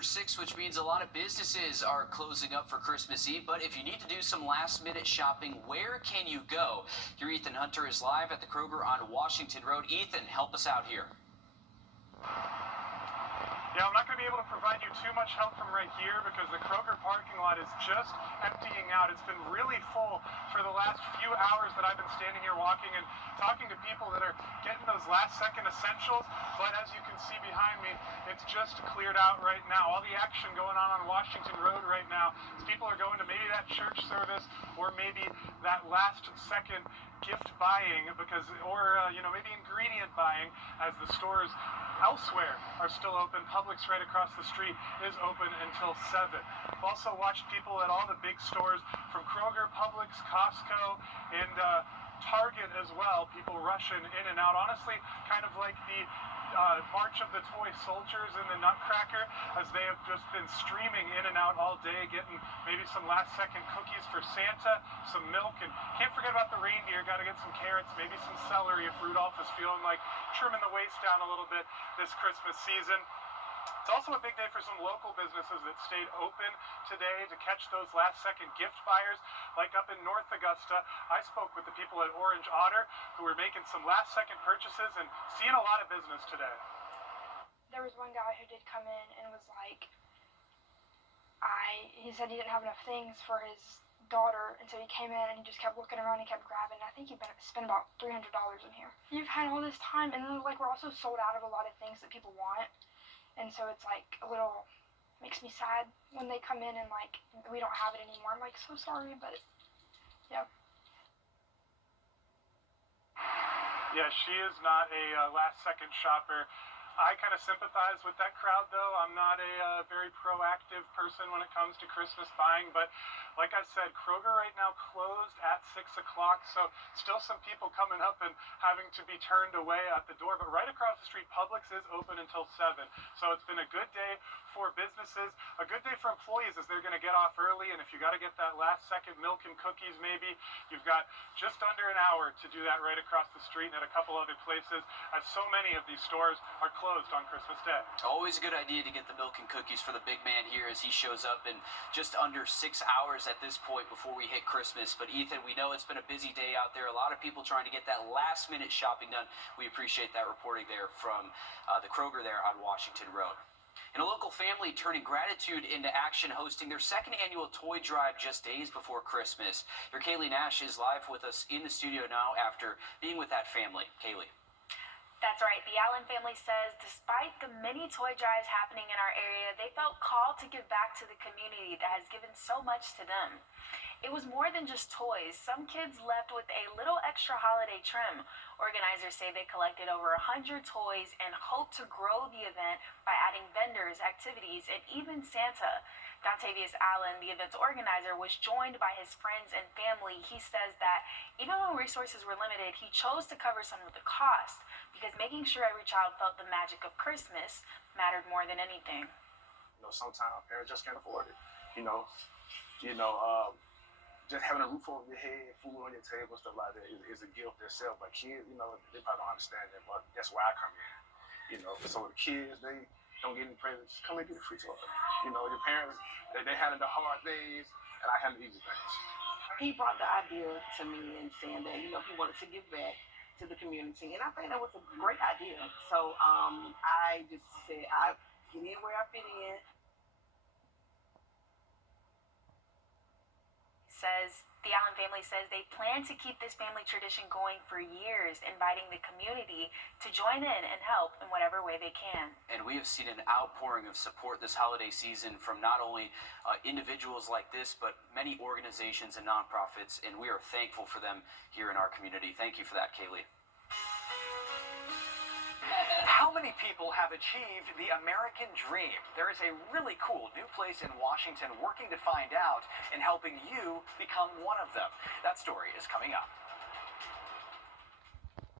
after 6, which means a lot of businesses are closing up for Christmas Eve. But if you need to do some last-minute shopping, where can you go? Your Ethan Hunter is live at the Kroger on Washington Road. Ethan, help us out here. Yeah, I'm not going to be able to provide you too much help from right here because the Kroger parking lot is just emptying out. It's been really full for the last few hours that I've been standing here walking and talking to people that are getting those last-second essentials. But as you can see behind me, it's just cleared out right now. All the action going on Washington Road right now is people are going to maybe that church service or maybe that last-second gift buying because, or maybe ingredient buying as the stores elsewhere are still open. Publix right across the street is open until 7. I've also watched people at all the big stores from Kroger, Publix, Costco, and Target as well. People rushing in and out. Honestly, kind of like the March of the Toy Soldiers in the Nutcracker, as they have just been streaming in and out all day, getting maybe some last-second cookies for Santa, some milk, and can't forget about the reindeer. Got to get some carrots, maybe some celery if Rudolph is feeling like trimming the waist down a little bit this Christmas season. It's also a big day for some local businesses that stayed open today to catch those last-second gift buyers. Like up in North Augusta, I spoke with the people at Orange Otter who were making some last-second purchases and seeing a lot of business today. There was one guy who did come in and was like, he said he didn't have enough things for his daughter, and so he came in and he just kept looking around and kept grabbing. I think he spent about $300 in here. You've had all this time, and then we're also sold out of a lot of things that people want. And so it's makes me sad when they come in and we don't have it anymore. I'm so sorry, but yeah. Yeah, she is not a last-second shopper. I kind of sympathize with that crowd, though. I'm not a very proactive person when it comes to Christmas buying, but like I said, Kroger right now closed at 6 o'clock, so still some people coming up and having to be turned away at the door, but right across the street, Publix is open until 7, so it's been a good day for businesses, a good day for employees as they're going to get off early, and if you got to get that last-second milk and cookies maybe, you've got just under an hour to do that right across the street and at a couple other places, as so many of these stores are closed on Christmas Day. Always a good idea to get the milk and cookies for the big man here as he shows up in just under 6 hours at this point before we hit Christmas. But Ethan, we know it's been a busy day out there. A lot of people trying to get that last-minute shopping done. We appreciate that reporting there from the Kroger there on Washington Road. And a local family turning gratitude into action, hosting their second annual toy drive just days before Christmas. Your Kaylee Nash is live with us in the studio now after being with that family. Kaylee. That's right. The Allen family says despite the many toy drives happening in our area, they felt called to give back to the community that has given so much to them. It was more than just toys. Some kids left with a little extra holiday trim. Organizers say they collected over 100 toys and hope to grow the event by adding vendors, activities, and even Santa. Dontavius Allen, the event's organizer, was joined by his friends and family. He says that even when resources were limited, he chose to cover some of the cost because making sure every child felt the magic of Christmas mattered more than anything. Sometimes parents just can't afford it. Just having a roof over your head, food on your table, stuff like that is a gift itself. But kids, they probably don't understand that, but that's where I come in. So the kids, they don't get any presents. Come and get a free toy. Your parents, they handle the hard things, and I handle the easy things. He brought the idea to me and saying that, he wanted to give back to the community, and I think that was a great idea. So I just said, I get in where I fit in. The Allen family says they plan to keep this family tradition going for years, inviting the community to join in and help in whatever way they can. And we have seen an outpouring of support this holiday season from not only individuals like this, but many organizations and nonprofits, and we are thankful for them here in our community. Thank you for that, Kaylee. How many people have achieved the American dream? There is a really cool new place in Washington working to find out and helping you become one of them. That story is coming up.